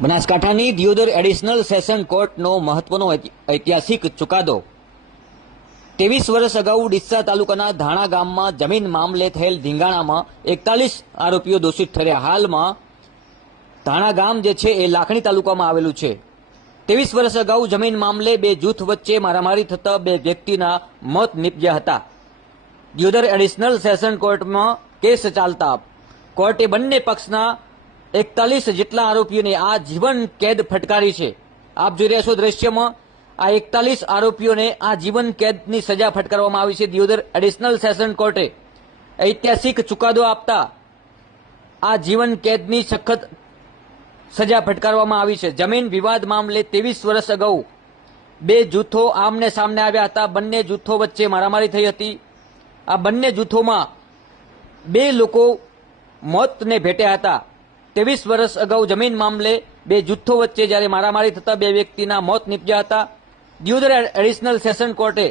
બનાસકાંઠાની Deodar additional session કોર્ટનો મહત્વનો ઐતિહાસિક ચુકાદો 23 વર્ષ અગાઉ ડીસા તાલુકાના ધાણા ગામમાં જમીન મામલે થયેલ ધીંગાણામાં 41 આરોપીઓ દોષિત ઠર્યા। હાલમાં ધાણા ગામ જે છે એ લાખણી તાલુકામાં આવેલું છે। 23 વર્ષ અગાઉ જમીન મામલે બે જૂથ વચ્ચે મારામારી થતા બે વ્યક્તિના મોત નીપજ્યા હતા। દિયોદર એડિશનલ સેશન કોર્ટમાં કેસ ચાલતા કોર્ટે બંને પક્ષના 41 જેટલા આરોપીઓને આ જીવન કેદ ફટકારી છે। આપ જોઈ રહ્યા છો દ્રશ્યમાં આ 41 આરોપીઓને આ જીવન કેદની સજા ફટકારવામાં આવી છે। દિયોદર એડિશનલ સેશન કોર્ટે ઐતિહાસિક ચુકાદો આપતા આ જીવન કેદની સખત સજા ફટકારવામાં આવી છે। જમીન વિવાદ મામલે 23 વર્ષ અગાઉ બે જૂથો આમને સામને આવ્યા હતા। બંને જૂથો વચ્ચે મારામારી થઈ હતી। આ બંને જૂથોમાં બે લોકો મોતને ભેટ્યા હતા। 23 વર્ષ અગાઉ જમીન મામલે બે જૂથો વચ્ચે જ્યારે મારામારી થતા બે વ્યક્તિના મોત નીપજ્યા હતા। દિયોદર એડિશનલ સેશન કોર્ટે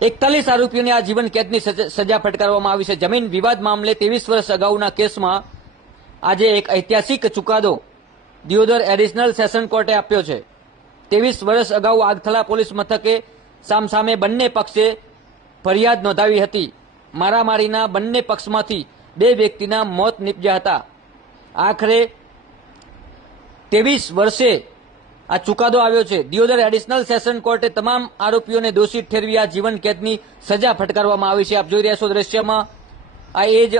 41 આરોપીઓને આ જીવન કેદની સજા ફટકારવામાં આવી છે। જમીન વિવાદ મામલે 23 વર્ષ અગાઉના કેસમાં આજે એક ઐતિહાસિક ચુકાદો દિયોદર એડિશનલ સેશન કોર્ટે આપ્યો છે। 23 વર્ષ અગાઉ આગથલા પોલીસ મથકે સામસામે બંને પક્ષે ફરિયાદ નોંધાવી હતી। મારામારીના બંને પક્ષમાંથી બે વ્યક્તિના મોત નીપજ્યા હતા। આખરે 23 વર્ષે આ ચુકાદો આવ્યો છે। દિયોદર એડિશનલ સેશન કોર્ટે તમામ આરોપીઓને દોષિત ઠેરવી આ જીવન કેદની સજા ફટકારવામાં આવી છે। આપ જોઈ રહ્યા છો દ્રશ્યમાં આ એ જ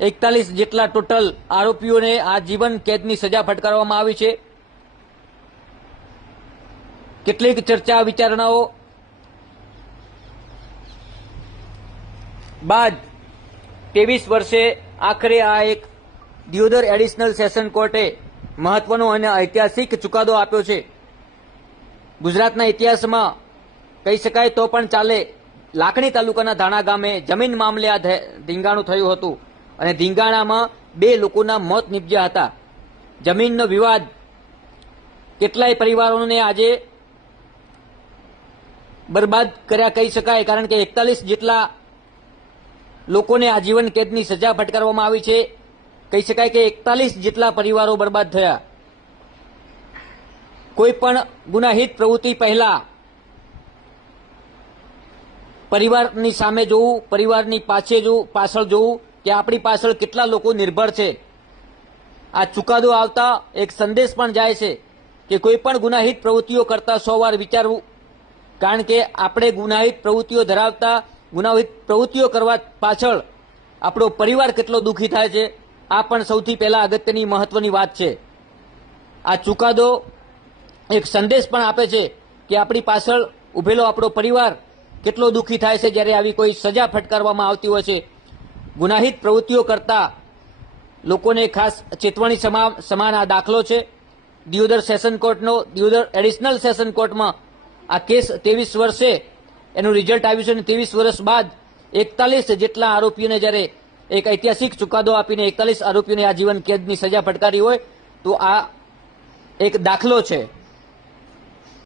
41 જેટલા ટોટલ આરોપીઓને આ જીવન કેદની સજા ફટકારવામાં આવી છે। કેટલીક ચર્ચા વિચારણાઓ બાદ 23 વર્ષે આખરે આ એક દિયોદર એડિશનલ સેશન કોર્ટે મહત્વનો અને ઐતિહાસિક ચુકાદો આપ્યો છે। ગુજરાતના ઇતિહાસમાં કહી શકાય તો પણ ચાલે। લાખણી તાલુકાના ધાણા ગામે જમીન મામલે આ ધીંગાણું થયું હતું અને ધીંગાણામાં બે લોકોના મોત નીપજ્યા હતા। જમીનનો વિવાદ કેટલાય પરિવારોને આજે બરબાદ કર્યા કહી શકાય, કારણ કે 41 જેટલા લોકોને આજીવન કેદની સજા ફટકારવામાં આવી છે। કહી શકાય કે 41 જેટલા પરિવારો બરબાદ થયા। કોઈ પણ ગુનાહિત પ્રવૃત્તિ પહેલા પરિવારની સામે જોવું, પરિવારની પાછળ જોવું કે આપણી પાછળ કેટલા લોકો નિર્ભર છે। આ ચુકાદો આવતા એક સંદેશ પણ જાય છે કે કોઈ પણ ગુનાહિત પ્રવૃત્તિઓ કરતા 100 વાર વિચારવું, કારણ કે આપણે ગુનાહિત પ્રવૃત્તિઓ ધરાવતા ગુનાહિત પ્રવૃત્તિઓ કરવા પાછળ આપણો પરિવાર કેટલો દુઃખી થાય છે, આ પણ સૌથી પહેલા અગત્યની મહત્વની વાત છે। આ ચુકાદો એક સંદેશ પણ આપે છે કે આપણી પાછળ ઉભેલો આપણો પરિવાર કેટલો દુઃખી થાય છે જ્યારે આવી કોઈ સજા ફટકારવામાં આવતી હોય છે। ગુનાહિત પ્રવૃત્તિઓ કરતા લોકોને ખાસ ચેતવણી સમાન આ દાખલો છે। દિયોદર સેશન કોર્ટનો દિયોદર એડિશનલ સેશન કોર્ટમાં આ કેસ 23 વર્ષે એનું રિઝલ્ટ આવ્યું છે અને 23 વર્ષ બાદ 41 જેટલા આરોપીઓને જ્યારે એક ઐતિહાસિક ચુકાદો આપીને 41 આરોપીઓને આજીવન કેદની સજા ફટકારી હોય તો આ એક દાખલો છે।